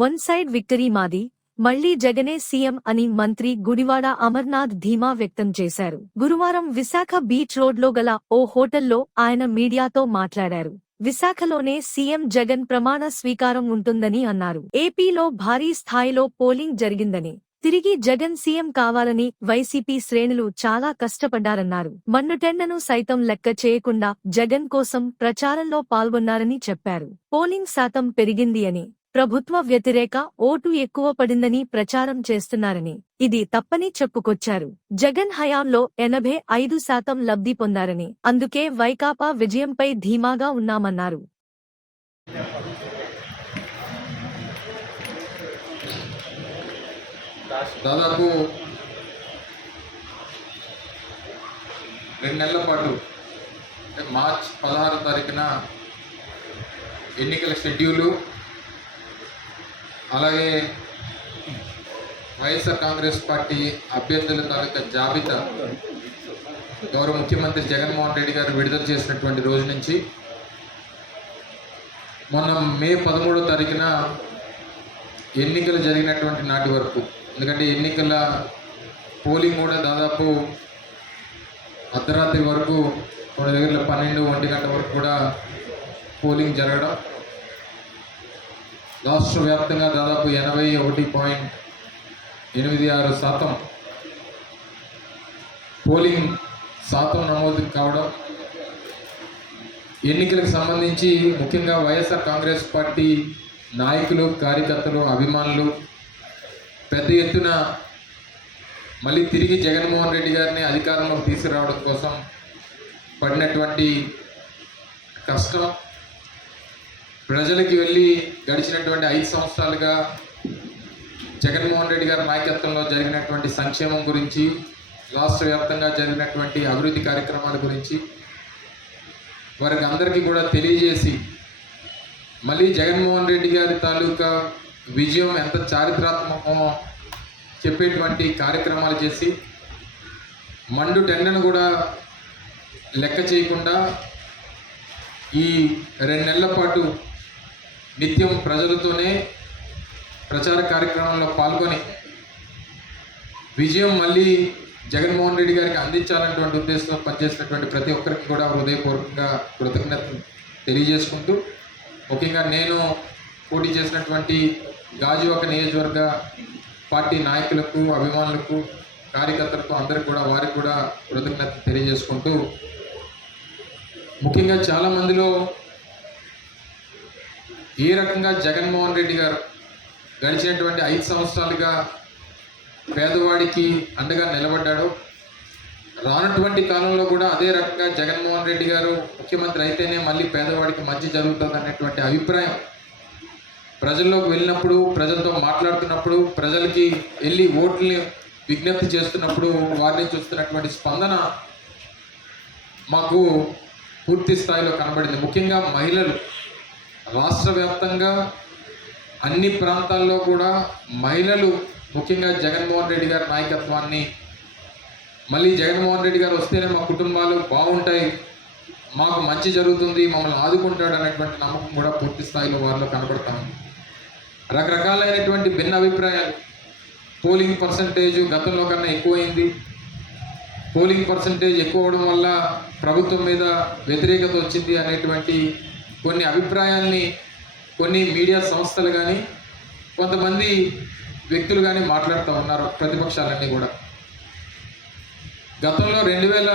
One side victory మాది. మళ్ళీ జగనే సీఎం అని మంత్రి గుడివాడ అమర్నాథ్ ధీమా వ్యక్తం చేశారు. గురువారం విశాఖ బీచ్ రోడ్లో గల ఓ హోటల్లో ఆయన మీడియాతో మాట్లాడారు. విశాఖలోనే సీఎం జగన్ ప్రమాణ స్వీకారం ఉంటుందని అన్నారు. ఏపీలో భారీ స్థాయిలో పోలింగ్ జరిగిందని. తిరిగి జగన్ సీఎం కావాలని వైసీపీ శ్రేణులు చాలా కష్టపడ్డారన్నారు. మన్నుటెండను సైతం లెక్క చేయకుండా జగన్ కోసం ప్రచారంలో పాల్గొన్నారని చెప్పారు. పోలింగ్ శాతం పెరిగింది అని ప్రభుత్వ వ్యతిరేక ఓటు ఎక్కువ పడిందని ప్రచారం చేస్తున్నారని. ఇది తప్పని చెప్పుకొచ్చారు. జగన్ హయాంలో ఎనభై ఐదు శాతం లబ్ధి పొందారని. అందుకే వైకాపా విజయంపై ధీమాగా ఉన్నామన్నారు. దాదాపు రెండు నెలల పాటు మార్చ్ పదహారు తారీఖున ఎన్నికల షెడ్యూలు అలాగే వైఎస్ఆర్ కాంగ్రెస్ పార్టీ అభ్యర్థుల తాలూకా జాబితా గౌరవ ముఖ్యమంత్రి జగన్మోహన్ రెడ్డి గారు విడుదల చేసినటువంటి రోజు నుంచి మొన్న మే పదమూడో తారీఖున ఎన్నికలు జరిగినటువంటి నాటి వరకు ఎందుకంటే ఎన్నికల పోలింగ్ కూడా దాదాపు అర్ధరాత్రి వరకు కొన్ని దగ్గర పన్నెండు ఒంటి గంట వరకు కూడా పోలింగ్ జరగడం రాష్ట్ర వ్యాప్తంగా దాదాపు ఎనభై ఒకటి పాయింట్ ఎనిమిది ఆరు శాతం పోలింగ్ శాతం నమోదు కావడం ఎన్నికలకు సంబంధించి ముఖ్యంగా వైఎస్ఆర్ కాంగ్రెస్ పార్టీ నాయకులు కార్యకర్తలు అభిమానులు పెద్ద ఎత్తున మళ్ళీ తిరిగి జగన్మోహన్ రెడ్డి గారిని అధికారంలోకి తీసుకురావడం కోసం పడినటువంటి కష్టం. ప్రజలకి వెళ్ళి గడిచినటువంటి ఐదు సంవత్సరాలుగా జగన్మోహన్ రెడ్డి గారి నాయకత్వంలో జరిగినటువంటి సంక్షేమం గురించి రాష్ట్ర వ్యాప్తంగా జరిగినటువంటి అభివృద్ధి కార్యక్రమాల గురించి వారికి అందరికీ కూడా తెలియజేసి మళ్ళీ జగన్మోహన్ రెడ్డి గారి తాలూకా విజయం ఎంత చారిత్రాత్మకమో చెప్పేటువంటి కార్యక్రమాలు చేసి మండు టెండను కూడా లెక్క చేయకుండా ఈ రెండు నెలల పాటు నిత్యం ప్రజలతోనే ప్రచార కార్యక్రమంలో పాల్గొని విజయం మళ్ళీ జగన్మోహన్ రెడ్డి గారికి అందించాలన్నటువంటి ఉద్దేశంతో పనిచేసినటువంటి ప్రతి ఒక్కరికి కూడా హృదయపూర్వకంగా కృతజ్ఞత తెలియజేసుకుంటూ ముఖ్యంగా నేను పోటీ చేసినటువంటి గాజువాక నియోజకవర్గ పార్టీ నాయకులకు అభిమానులకు కార్యకర్తలకు అందరికి కూడా వారికి కూడా కృతజ్ఞత తెలియజేసుకుంటూ ముఖ్యంగా చాలామందిలో ఏ రకంగా జగన్మోహన్ రెడ్డి గారు గడిచినటువంటి ఐదు సంవత్సరాలుగా పేదవాడికి అండగా నిలబడ్డాడు. రానటువంటి కాలంలో కూడా అదే రకంగా జగన్మోహన్ రెడ్డి గారు ముఖ్యమంత్రి అయితేనే మళ్ళీ పేదవాడికి మంచి జరుగుతుంది అనేటువంటి అభిప్రాయం ప్రజల్లోకి వెళ్ళినప్పుడు ప్రజలతో మాట్లాడుతున్నప్పుడు ప్రజలకి వెళ్ళి ఓట్లని విజ్ఞప్తి చేస్తున్నప్పుడు వారిని చూస్తున్నటువంటి స్పందన మాకు పూర్తి స్థాయిలో కనబడింది. ముఖ్యంగా మహిళలు రాష్ట్ర వ్యాప్తంగా అన్ని ప్రాంతాల్లో కూడా మహిళలు ముఖ్యంగా జగన్మోహన్ రెడ్డి గారి నాయకత్వాన్ని మళ్ళీ జగన్మోహన్ రెడ్డి గారు వస్తేనే మా కుటుంబాలు బాగుంటాయి మాకు మంచి జరుగుతుంది మమ్మల్ని ఆదుకుంటాడు అనేటువంటి నమ్మకం కూడా పూర్తి స్థాయిలో వారిలో కనబడతాం రకరకాలైనటువంటి భిన్న అభిప్రాయాలు. పోలింగ్ పర్సంటేజ్ గతంలో కన్నా ఎక్కువైంది. పోలింగ్ పర్సంటేజ్ ఎక్కువ అవడం వల్ల ప్రభుత్వం మీద వ్యతిరేకత వచ్చింది అనేటువంటి కొన్ని అభిప్రాయాల్ని కొన్ని మీడియా సంస్థలు కానీ కొంతమంది వ్యక్తులు కానీ మాట్లాడుతూ ఉన్నారు ప్రతిపక్షాలన్నీ కూడా. గతంలో రెండు వేల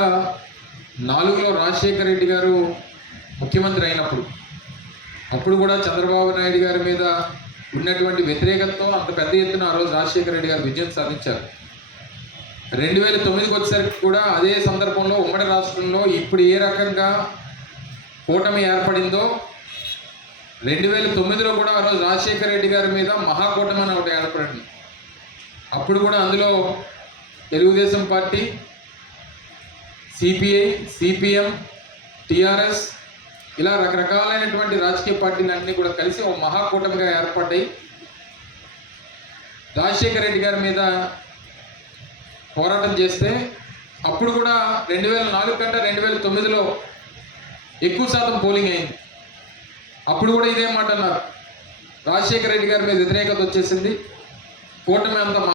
నాలుగులో రాజశేఖర రెడ్డి గారు ముఖ్యమంత్రి అయినప్పుడు అప్పుడు కూడా చంద్రబాబు నాయుడు గారి మీద ఉన్నటువంటి వ్యతిరేకతతో అంత పెద్ద ఎత్తున ఆ రోజు రాజశేఖర రెడ్డి గారు విజయం సాధించారు. రెండు వేల తొమ్మిదికి వచ్చేసరికి కూడా అదే సందర్భంలో ఉమ్మడి రాష్ట్రంలో ఇప్పుడు ఏ రకంగా కూటమి ఏర్పడిందో రెండు వేల తొమ్మిదిలో కూడా ఆ రోజు రాజశేఖర రెడ్డి గారి మీద మహాకూటమి అని ఒకటి ఏర్పడింది. అప్పుడు కూడా అందులో Telugu Desam party CPI CPM TRS ఇలా రకరకాలైనటువంటి రాజకీయ పార్టీలు అన్నీ కూడా కలిసి ఒక మహాకూటమిగా ఏర్పడ్డాయి. రాజశేఖర రెడ్డి గారి మీద పోరాటం చేస్తే అప్పుడు కూడా రెండు వేల నాలుగు కంటే రెండు వేల తొమ్మిదిలో ఎక్కువ శాతం పోలింగ్ అయింది. అప్పుడు కూడా ఇదే మాట అన్నారు. రాజశేఖర రెడ్డి గారి మీద వ్యతిరేకత వచ్చేసింది. కూటమి అంతా